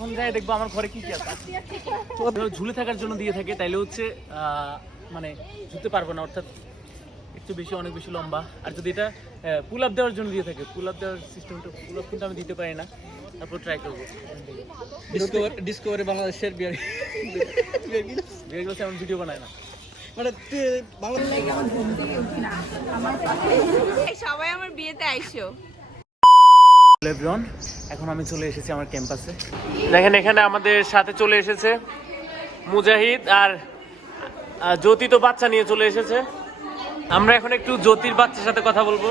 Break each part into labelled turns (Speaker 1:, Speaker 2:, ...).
Speaker 1: এখন যাই দেখব আমার ঘরে কি কি আছে। তো ঝুলে থাকার জন্য দিয়ে থাকে তাইলে হচ্ছে মানে ঝুলতে পারব না অর্থাৎ একটু বেশি অনেক বেশি লম্বা। আর যদি এটা পুল আপ দেওয়ার জন্য দিয়ে থাকে পুল আপ দেওয়ার সিস্টেমটা পুল আপ কিন্তু আমি দিতে পারি না। তারপর ট্রাই করব।
Speaker 2: ডিসকভার ডিসকভারি বাংলাদেশের বিয়ার
Speaker 1: যেগুলো তেমন ভিডিও বানায় না।
Speaker 2: মানে বাংলাদেশ
Speaker 3: সবাই আমার বিয়েতে আইসো।
Speaker 1: লেব্রন এখন আমি চলে এসেছি আমার ক্যাম্পাসে। দেখেন এখানে আমাদের সাথে চলে এসেছে মুজাহিদ আর জ্যোতি তো বাচ্চা নিয়ে চলে এসেছে। আমরা এখন একটু জ্যোতির বাচ্চার সাথে কথা বলব।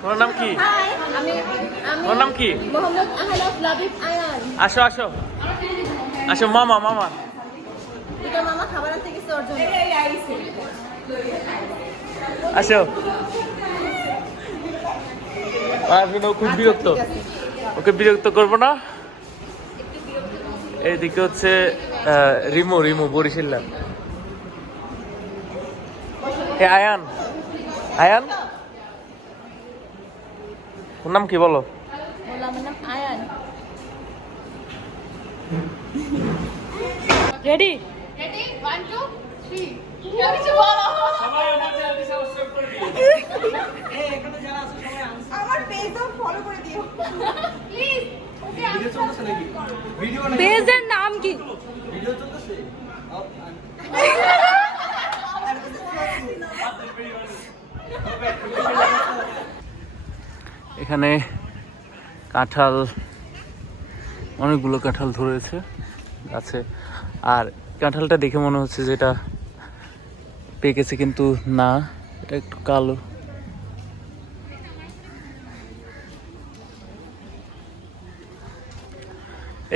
Speaker 1: তোমার নাম কি?
Speaker 4: আমি
Speaker 1: তোমার নাম কি?
Speaker 4: মোহাম্মদ আহলাফ লাবিব আয়ান।
Speaker 1: আসো আসো। আসো মামা মামা।
Speaker 4: মামা খাবার আনতে গেছে ওর জন্য।
Speaker 1: আসো। আসবে না, ও খুব বিরক্ত? ওকে বিরক্ত করব না? এইদিকে হচ্ছে আহ, রিমু রিমু বরিশিল্লা এ আয়ান। আয়ান? ওর নাম কি বলো?
Speaker 4: বললাম আমার নাম Ayaan.
Speaker 3: Ready ready one two three পেজের নাম কি?
Speaker 1: এখানে কাঁঠাল, অনেকগুলো কাঁঠাল ধরেছে গাছে আর কাঁঠালটা দেখে মনে হচ্ছে যেটা পেকেছে কিন্তু না এটা একটু কালো।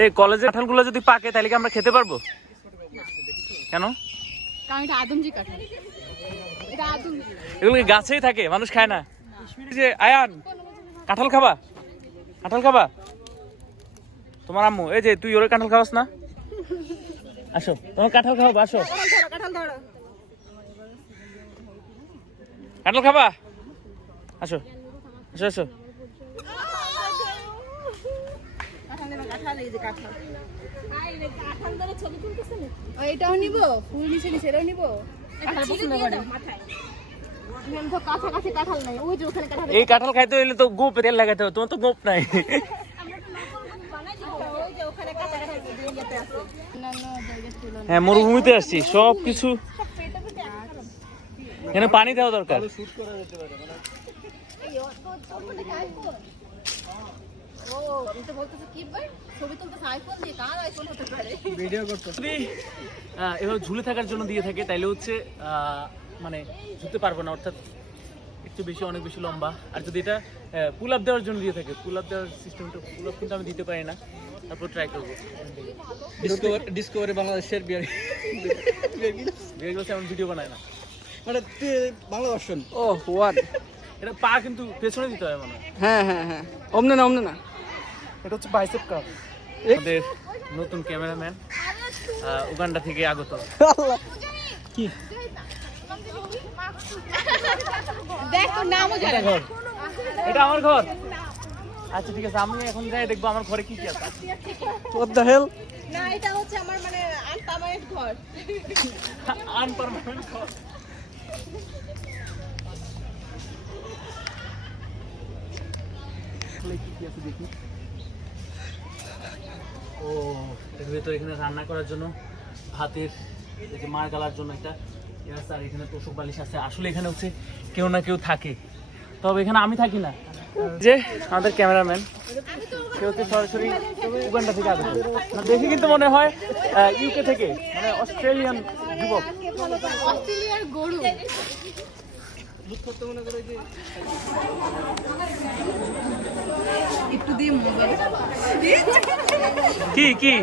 Speaker 1: এই কলেজের কাঁঠালগুলো যদি পাকে তাহলে কি আমরা খেতে পারব? কেন? এগুলো কি গাছেই থাকে? মানুষ খায় না? এই যে আয়ান কাঁঠাল খাবা? কাঁঠাল খাবা? তোমার আম্মু এই যে তুই ওরে কাঁঠাল খাওয়াস না? আসো তোমার কাঁঠাল খাওয়াবো আসো।
Speaker 4: কাঁঠাল
Speaker 1: খাবা? আসো। আসো আসো।
Speaker 4: কাঁঠাল নেবে? কাঁঠাল এই যে কাঁঠাল কাঁঠাল ধরে ছবি তুলতেছে না এটাও নিব? ফুল নিচে নিচে এটাও নিব কাঁঠাল পছন্দ করে। এখানে তো কাছাকাছি কাঁঠাল নাই। ওই যে ওখানে কাঁঠাল
Speaker 1: এই কাঁঠাল খাইতে হইলে তো গোপ তেল লাগাতে হবে তোমার তো গোপ নাই। হ্যাঁ মরুভূমিতে আসছি সব কিছু এখানে পানি দেওয়া দরকার। এভাবে ঝুলে থাকার জন্য দিয়ে থাকে তাইলে হচ্ছে মানে ঝুলতে পারব না অর্থাৎ একটু বেশি অনেক বেশি লম্বা। আর যদি এটা পুল আপ দেওয়ার জন্য দিয়ে থাকে পুল আপ দেওয়ার সিস্টেমটা পুল আপ কিন্তু আমি দিতে পারি না। তারপর ট্রাই করব।
Speaker 2: ডিসকভার ডিসকভারি বাংলাদেশের বিয়ার
Speaker 1: যেগুলো তেমন ভিডিও বানায় না।
Speaker 2: মানে বাংলা দর্শন ও ওয়ান
Speaker 1: এটা পা কিন্তু পেছনে দিতে হয় মনে। হয়
Speaker 2: হ্যাঁ হ্যাঁ। অমনে না অমনে না।
Speaker 1: এটা হচ্ছে বাইসেপ কাপ আমাদের নতুন ক্যামেরাম্যান উগান্ডা থেকে আগত। কি?
Speaker 4: দেখ নামও জানে
Speaker 1: ঘর। এটা আমার ঘর। আচ্ছা ঠিক আছে আমি এখন যাই দেখব আমার ঘরে কি কি আছে।
Speaker 2: হোয়াট দ্য হেল
Speaker 4: না এটা হচ্ছে আমার মানে আনপারমানেন্ট ঘর।
Speaker 1: আনপারমানেন্ট ঘর। ও, এর ভেতর এখানে রান্না করার জন্য ভাতের যে মার গালার জন্য একটা ইয়ে আর এখানে তোষক বালিশ আছে। আসলে এখানে হচ্ছে কেউ না কেউ থাকে। তবে এখানে আমি থাকি না। যে আমাদের ক্যামেরাম্যান কেউ হচ্ছে সরাসরি উগান্ডা থেকে আগত। না, দেখে কিন্তু মনে হয় ইউকে থেকে মানে অস্ট্রেলিয়ান যুবক।
Speaker 4: অস্ট্রেলিয়ার গরু। একটু দিয়ে
Speaker 1: কি কি?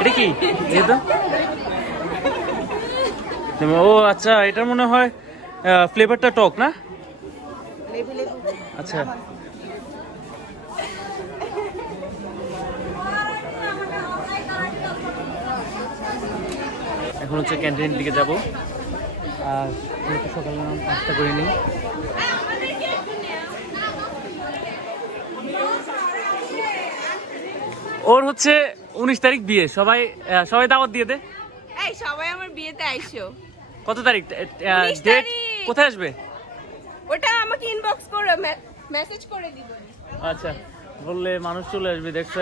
Speaker 1: এটা কি? ও আচ্ছা এটার মনে হয় ফ্লেভারটা টক, না? আচ্ছা। এখন হচ্ছে ক্যান্টিনের দিকে যাব। আর সকালে নাস্তা করে নিই। ওর হচ্ছে উনিশ তারিখ বিয়ে। সবাই সবাই দাওয়াত দিয়ে দে।
Speaker 5: সবাই আমার বিয়েতে আইসো।
Speaker 1: কত তারিখ? ডেট কোথায় আসবে?
Speaker 5: ওটা আমাকে ইনবক্স করো মেসেজ করে দিবো
Speaker 1: আচ্ছা বললে মানুষ চলে আসবে দেখছ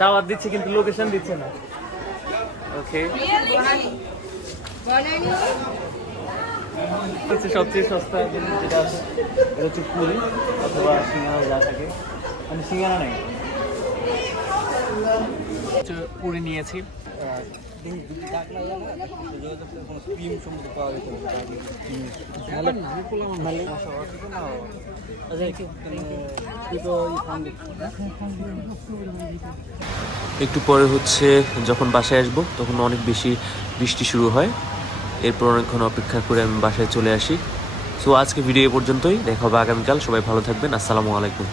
Speaker 1: দাওয়াত দিচ্ছে কিন্তু লোকেশন দিচ্ছে না। ওকে হচ্ছে সবচেয়ে সস্তা যেটা আছে এটা হচ্ছে পুরি অথবা সিঙ্গারা যা থাকে। মানে সিঙ্গারা নেই। পুরি নিয়েছি।
Speaker 6: একটু পরে হচ্ছে যখন বাসায় আসব, তখন অনেক বেশি বৃষ্টি শুরু হয়। এরপর অনেকক্ষণ অপেক্ষা করে আমি বাসায় চলে আসি। সো আজকে ভিডিও পর্যন্তই। দেখা হবে আগামীকাল। সবাই ভালো থাকবেন। আসসালামু আলাইকুম।